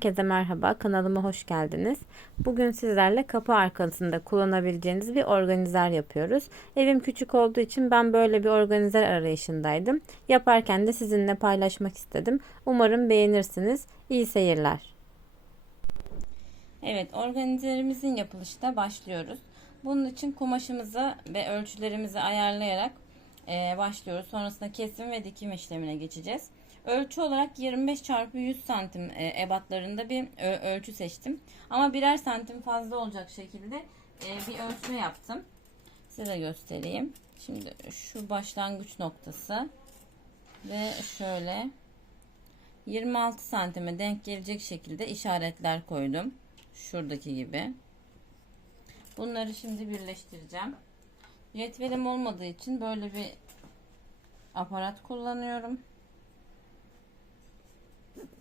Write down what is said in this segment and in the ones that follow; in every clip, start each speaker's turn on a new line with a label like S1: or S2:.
S1: Herkese merhaba, kanalıma hoş geldiniz. Bugün sizlerle kapı arkasında kullanabileceğiniz bir organizer yapıyoruz. Evim küçük olduğu için ben böyle bir organizer arayışındaydım. Yaparken de sizinle paylaşmak istedim. Umarım beğenirsiniz. İyi seyirler. Evet, organizerimizin yapılışına başlıyoruz. Bunun için kumaşımızı ve ölçülerimizi ayarlayarak başlıyoruz. Sonrasında kesim ve dikim işlemine geçeceğiz. Ölçü olarak 25 çarpı 100 santim e, ebatlarında bir ö- ölçü seçtim. Ama birer santim fazla olacak şekilde e, bir ölçme yaptım. Size de göstereyim. Şimdi şu başlangıç noktası ve şöyle 26 santime denk gelecek şekilde işaretler koydum. Şuradaki gibi. Bunları şimdi birleştireceğim. Cetvelim olmadığı için böyle bir aparat kullanıyorum.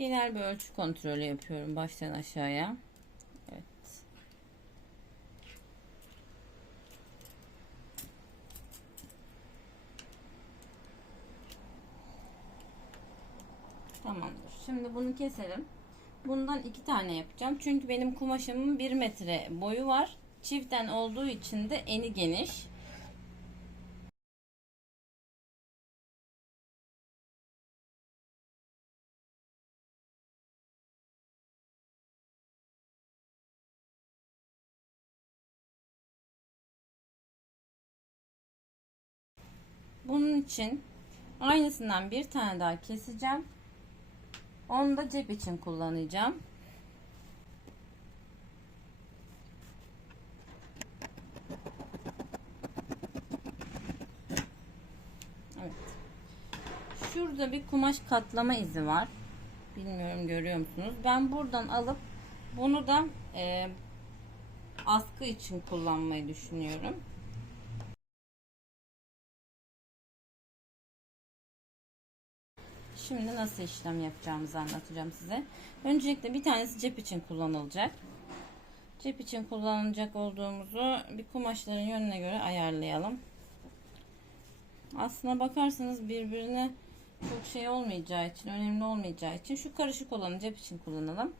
S1: Genel bir ölçü kontrolü yapıyorum baştan aşağıya. Evet. Tamamdır. Şimdi bunu keselim. Bundan iki tane yapacağım. Çünkü benim kumaşımın bir metre boyu var. Çiften olduğu için de eni geniş. Bunun için aynısından bir tane daha keseceğim. Onu da cep için kullanacağım. Evet. Şurada bir kumaş katlama izi var. Bilmiyorum görüyor musunuz? Ben buradan alıp bunu da e, askı için kullanmayı düşünüyorum. Şimdi nasıl işlem yapacağımızı anlatacağım size. Öncelikle bir tanesi cep için kullanılacak. Cep için kullanılacak olduğumuzu bir kumaşların yönüne göre ayarlayalım. Aslına bakarsanız birbirine çok şey olmayacağı için, önemli olmayacağı için şu karışık olanı cep için kullanalım.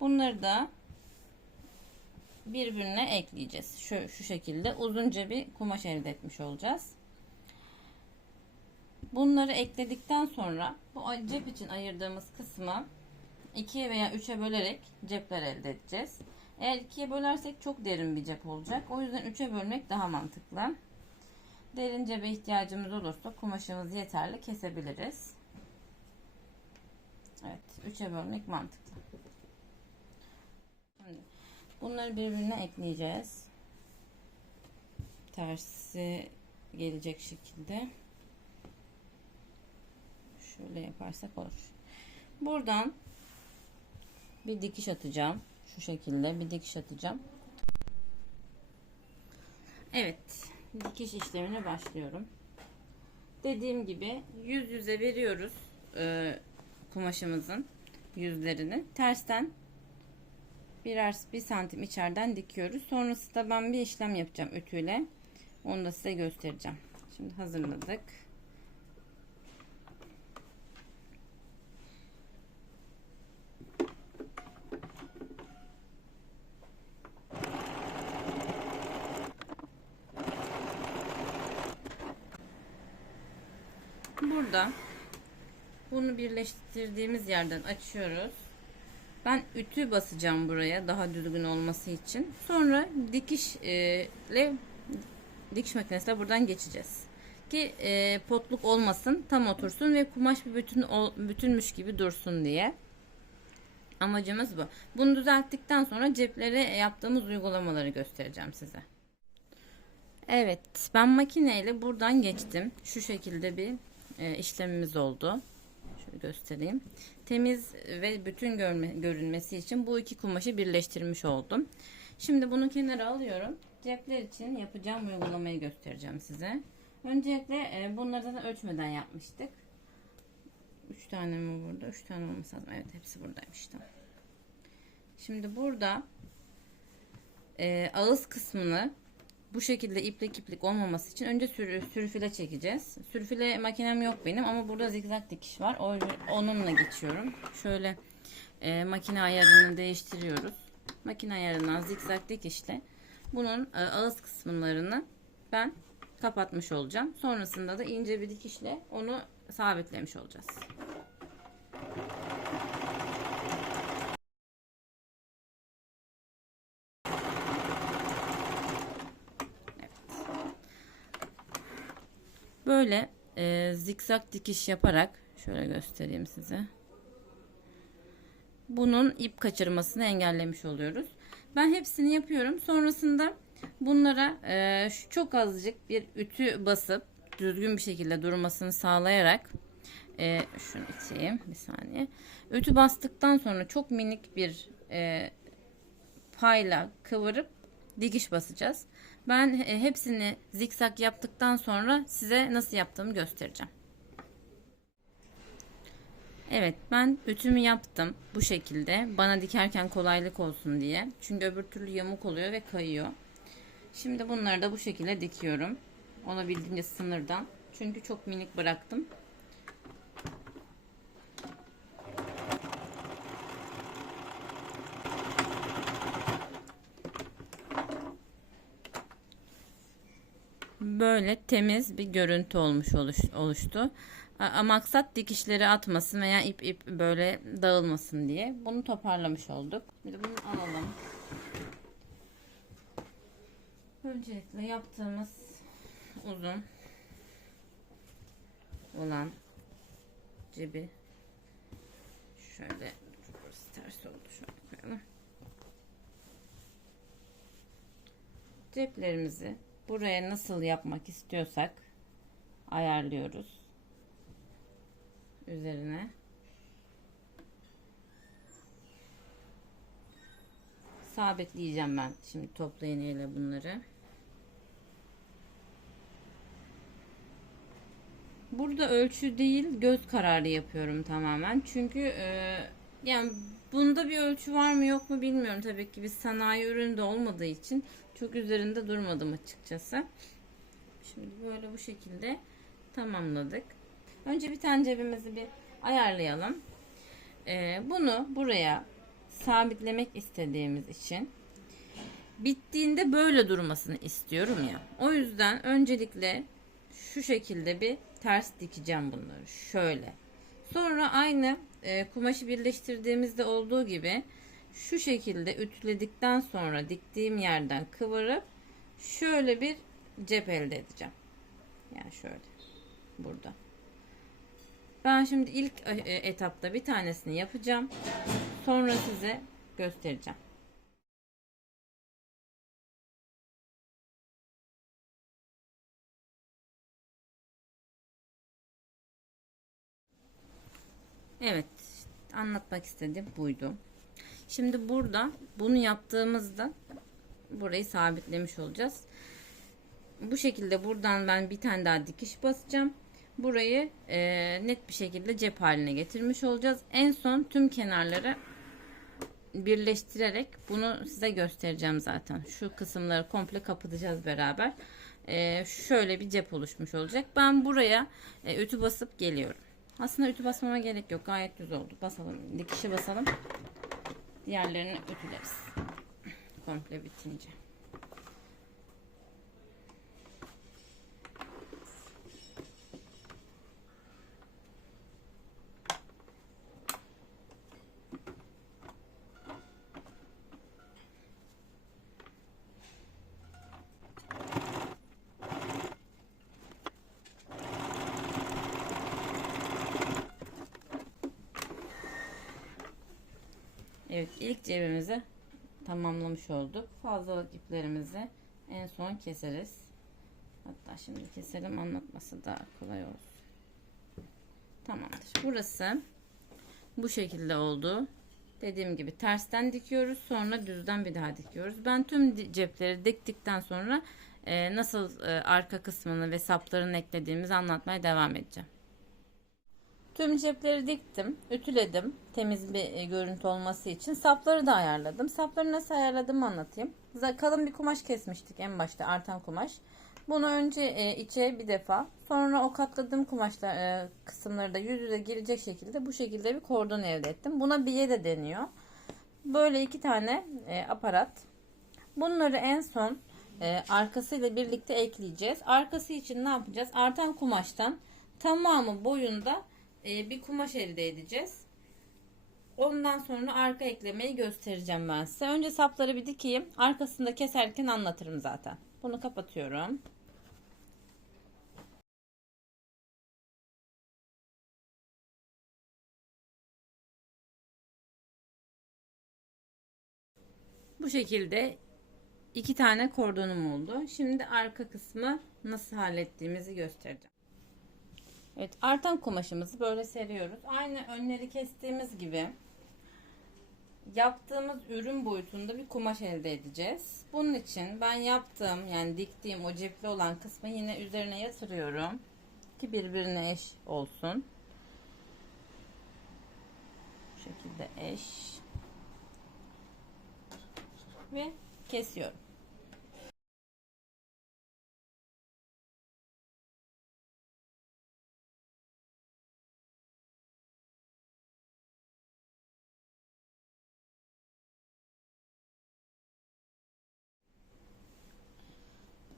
S1: Bunları da birbirine ekleyeceğiz. Şu, şu şekilde uzunca bir kumaş elde etmiş olacağız. Bunları ekledikten sonra bu cep için ayırdığımız kısmı 2'ye veya 3'e bölerek cepler elde edeceğiz. Eğer 2'ye bölersek çok derin bir cep olacak. O yüzden 3'e bölmek daha mantıklı. Derin cebe ihtiyacımız olursa kumaşımız yeterli kesebiliriz. Evet 3'e bölmek mantıklı. Şimdi bunları birbirine ekleyeceğiz. Tersi gelecek şekilde şöyle yaparsak olur. Buradan bir dikiş atacağım. Şu şekilde bir dikiş atacağım. Evet. Dikiş işlemine başlıyorum. Dediğim gibi yüz yüze veriyoruz e, kumaşımızın yüzlerini. Tersten birer bir santim içeriden dikiyoruz. Sonrasında ben bir işlem yapacağım ütüyle. Onu da size göstereceğim. Şimdi hazırladık. Burada bunu birleştirdiğimiz yerden açıyoruz. Ben ütü basacağım buraya daha düzgün olması için. Sonra dikiş ile dikiş makinesiyle buradan geçeceğiz. Ki e, potluk olmasın, tam otursun ve kumaş bir bütün bütünmüş gibi dursun diye. Amacımız bu. Bunu düzelttikten sonra ceplere yaptığımız uygulamaları göstereceğim size. Evet, ben makineyle buradan geçtim. Şu şekilde bir e, işlemimiz oldu. Göstereyim. temiz ve bütün görme, görünmesi için bu iki kumaşı birleştirmiş oldum. Şimdi bunu kenara alıyorum. Cepler için yapacağım uygulamayı göstereceğim size. Öncelikle e, bunları zaten ölçmeden yapmıştık. 3 tane mi burada? 3 tane olması lazım. Evet hepsi buradaymış. Şimdi burada e, ağız kısmını bu şekilde iplik iplik olmaması için önce sürü, sürfile çekeceğiz. Sürfile makinem yok benim ama burada zigzag dikiş var. O, onunla geçiyorum. Şöyle e, makine ayarını değiştiriyoruz. Makine ayarından zigzag dikişle bunun e, ağız kısımlarını ben kapatmış olacağım. Sonrasında da ince bir dikişle onu sabitlemiş olacağız. Böyle e, zikzak dikiş yaparak şöyle göstereyim size. Bunun ip kaçırmasını engellemiş oluyoruz. Ben hepsini yapıyorum. Sonrasında bunlara e, çok azıcık bir ütü basıp düzgün bir şekilde durmasını sağlayarak e, şunu iteyim bir saniye. Ütü bastıktan sonra çok minik bir e, payla kıvırıp dikiş basacağız. Ben e, hepsini zikzak yaptıktan sonra size nasıl yaptığımı göstereceğim. Evet ben ütümü yaptım bu şekilde. Bana dikerken kolaylık olsun diye. Çünkü öbür türlü yamuk oluyor ve kayıyor. Şimdi bunları da bu şekilde dikiyorum. Olabildiğince sınırdan. Çünkü çok minik bıraktım. Böyle temiz bir görüntü olmuş oluştu. Maksat dikişleri atmasın veya ip ip böyle dağılmasın diye. Bunu toparlamış olduk. De bunu alalım. Öncelikle yaptığımız uzun olan cebi şöyle burası ters oldu şöyle koyalım. Ceplerimizi buraya nasıl yapmak istiyorsak ayarlıyoruz. Üzerine sabitleyeceğim ben şimdi topla iğneyle bunları. Burada ölçü değil göz kararı yapıyorum tamamen. Çünkü e, yani bunda bir ölçü var mı yok mu bilmiyorum. Tabii ki bir sanayi ürünü de olmadığı için çok üzerinde durmadım açıkçası. Şimdi böyle bu şekilde tamamladık. Önce bir tane cebimizi bir ayarlayalım. Ee, bunu buraya sabitlemek istediğimiz için bittiğinde böyle durmasını istiyorum ya. O yüzden öncelikle şu şekilde bir ters dikeceğim bunları. Şöyle. Sonra aynı e, kumaşı birleştirdiğimizde olduğu gibi şu şekilde ütüledikten sonra diktiğim yerden kıvırıp şöyle bir cep elde edeceğim. Yani şöyle burada. Ben şimdi ilk e, etapta bir tanesini yapacağım. Sonra size göstereceğim. Evet, anlatmak istediğim buydu. Şimdi burada bunu yaptığımızda burayı sabitlemiş olacağız. Bu şekilde buradan ben bir tane daha dikiş basacağım. Burayı e, net bir şekilde cep haline getirmiş olacağız. En son tüm kenarları birleştirerek bunu size göstereceğim zaten. Şu kısımları komple kapatacağız beraber. E, şöyle bir cep oluşmuş olacak. Ben buraya e, ütü basıp geliyorum. Aslında ütü basmama gerek yok. Gayet düz oldu. Basalım. Dikişi basalım. Diğerlerini ütüleriz. Komple bitince. Evet ilk cebimizi tamamlamış olduk. Fazlalık iplerimizi en son keseriz. Hatta şimdi keselim anlatması daha kolay olsun. Tamamdır. Burası Bu şekilde oldu. Dediğim gibi tersten dikiyoruz sonra düzden bir daha dikiyoruz. Ben tüm cepleri diktikten sonra e, nasıl e, arka kısmını ve saplarını eklediğimizi anlatmaya devam edeceğim. Tüm cepleri diktim, ütüledim temiz bir e, görüntü olması için. Sapları da ayarladım. Sapları nasıl ayarladığımı anlatayım. Kalın bir kumaş kesmiştik en başta artan kumaş. Bunu önce e, içe bir defa sonra o katladığım kumaşlar e, kısımları da yüz yüze girecek şekilde bu şekilde bir kordon elde ettim. Buna biye de deniyor. Böyle iki tane aparat. Bunları en son arkasıyla birlikte ekleyeceğiz. Arkası için ne yapacağız? Artan kumaştan tamamı boyunda e, bir kumaş elde edeceğiz. Ondan sonra arka eklemeyi göstereceğim ben size. Önce sapları bir dikeyim. Arkasında keserken anlatırım zaten. Bunu kapatıyorum. Bu şekilde iki tane kordonum oldu. Şimdi arka kısmı nasıl hallettiğimizi göstereceğim. Evet artan kumaşımızı böyle seriyoruz. Aynı önleri kestiğimiz gibi yaptığımız ürün boyutunda bir kumaş elde edeceğiz. Bunun için ben yaptığım yani diktiğim o cepli olan kısmı yine üzerine yatırıyorum ki birbirine eş olsun. Bu şekilde eş ve kesiyorum.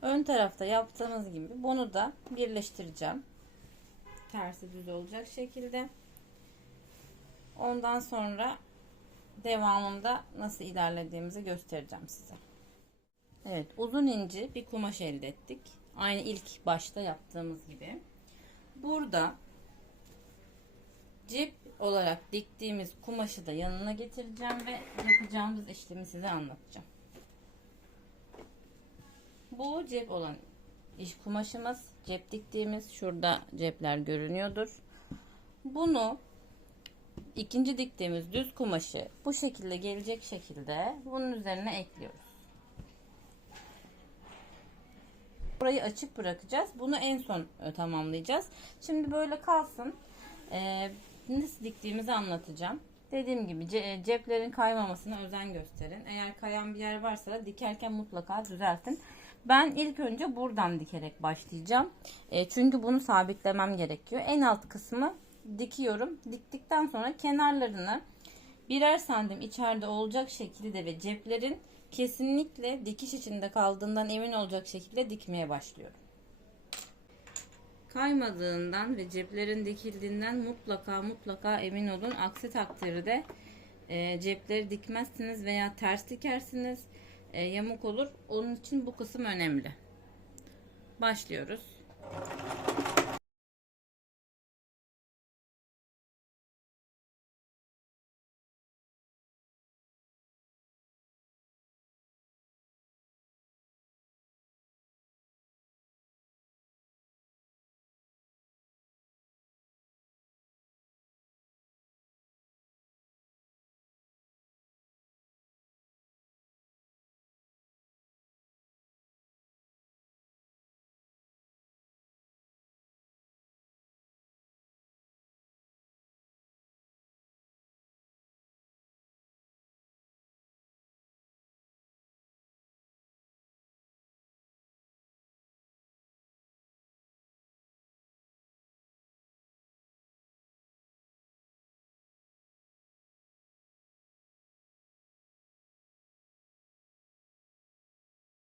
S1: Ön tarafta yaptığımız gibi bunu da birleştireceğim. Tersi düz olacak şekilde. Ondan sonra devamında nasıl ilerlediğimizi göstereceğim size. Evet uzun inci bir kumaş elde ettik. Aynı ilk başta yaptığımız gibi. Burada cep olarak diktiğimiz kumaşı da yanına getireceğim ve yapacağımız işlemi size anlatacağım. Bu cep olan iş kumaşımız. Cep diktiğimiz şurada cepler görünüyordur. Bunu ikinci diktiğimiz düz kumaşı bu şekilde gelecek şekilde bunun üzerine ekliyoruz. Burayı açık bırakacağız. Bunu en son e, tamamlayacağız. Şimdi böyle kalsın. Ee, nasıl diktiğimizi anlatacağım. Dediğim gibi ce- ceplerin kaymamasına özen gösterin. Eğer kayan bir yer varsa da dikerken mutlaka düzeltin. Ben ilk önce buradan dikerek başlayacağım. E, çünkü bunu sabitlemem gerekiyor. En alt kısmı dikiyorum. Diktikten sonra kenarlarını birer santim içeride olacak şekilde ve ceplerin kesinlikle dikiş içinde kaldığından emin olacak şekilde dikmeye başlıyorum. Kaymadığından ve ceplerin dikildiğinden mutlaka mutlaka emin olun. Aksi takdirde e, cepleri dikmezsiniz veya ters dikersiniz. E, yamuk olur. Onun için bu kısım önemli. Başlıyoruz.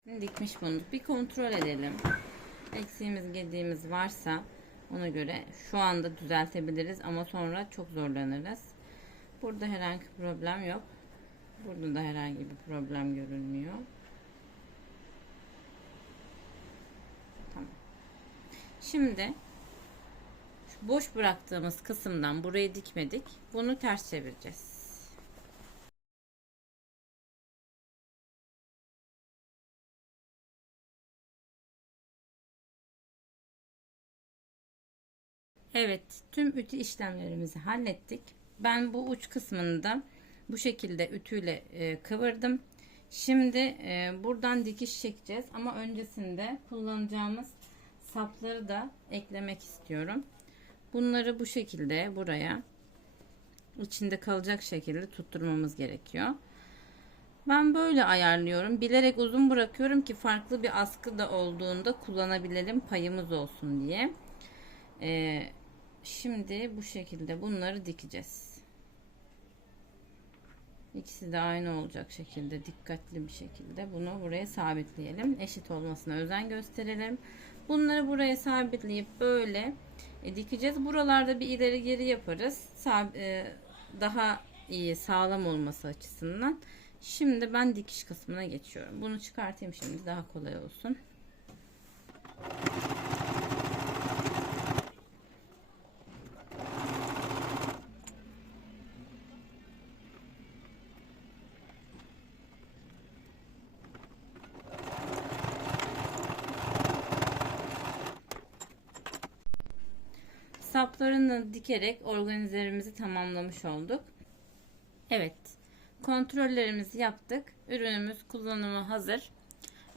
S1: Dikmiş bulunduk. Bir kontrol edelim. Eksiğimiz gediğimiz varsa ona göre şu anda düzeltebiliriz ama sonra çok zorlanırız. Burada herhangi bir problem yok. Burada da herhangi bir problem görünmüyor. Tamam. Şimdi şu boş bıraktığımız kısımdan burayı dikmedik. Bunu ters çevireceğiz. Evet, tüm ütü işlemlerimizi hallettik. Ben bu uç kısmını da bu şekilde ütüyle e, kıvırdım. Şimdi e, buradan dikiş çekeceğiz ama öncesinde kullanacağımız sapları da eklemek istiyorum. Bunları bu şekilde buraya içinde kalacak şekilde tutturmamız gerekiyor. Ben böyle ayarlıyorum. Bilerek uzun bırakıyorum ki farklı bir askı da olduğunda kullanabilelim payımız olsun diye. Ee, şimdi bu şekilde bunları dikeceğiz. İkisi de aynı olacak şekilde dikkatli bir şekilde bunu buraya sabitleyelim. Eşit olmasına özen gösterelim. Bunları buraya sabitleyip böyle e, dikeceğiz. Buralarda bir ileri geri yaparız. Sab- e, daha iyi sağlam olması açısından. Şimdi ben dikiş kısmına geçiyorum. Bunu çıkartayım şimdi daha kolay olsun. Saplarını dikerek organizerimizi tamamlamış olduk. Evet. Kontrollerimizi yaptık. Ürünümüz kullanıma hazır.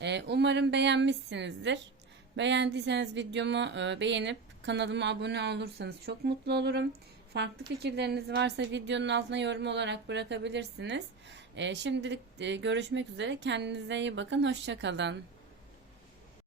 S1: Ee, umarım beğenmişsinizdir. Beğendiyseniz videomu e, beğenip kanalıma abone olursanız çok mutlu olurum. Farklı fikirleriniz varsa videonun altına yorum olarak bırakabilirsiniz. Ee, şimdilik e, görüşmek üzere. Kendinize iyi bakın. Hoşçakalın.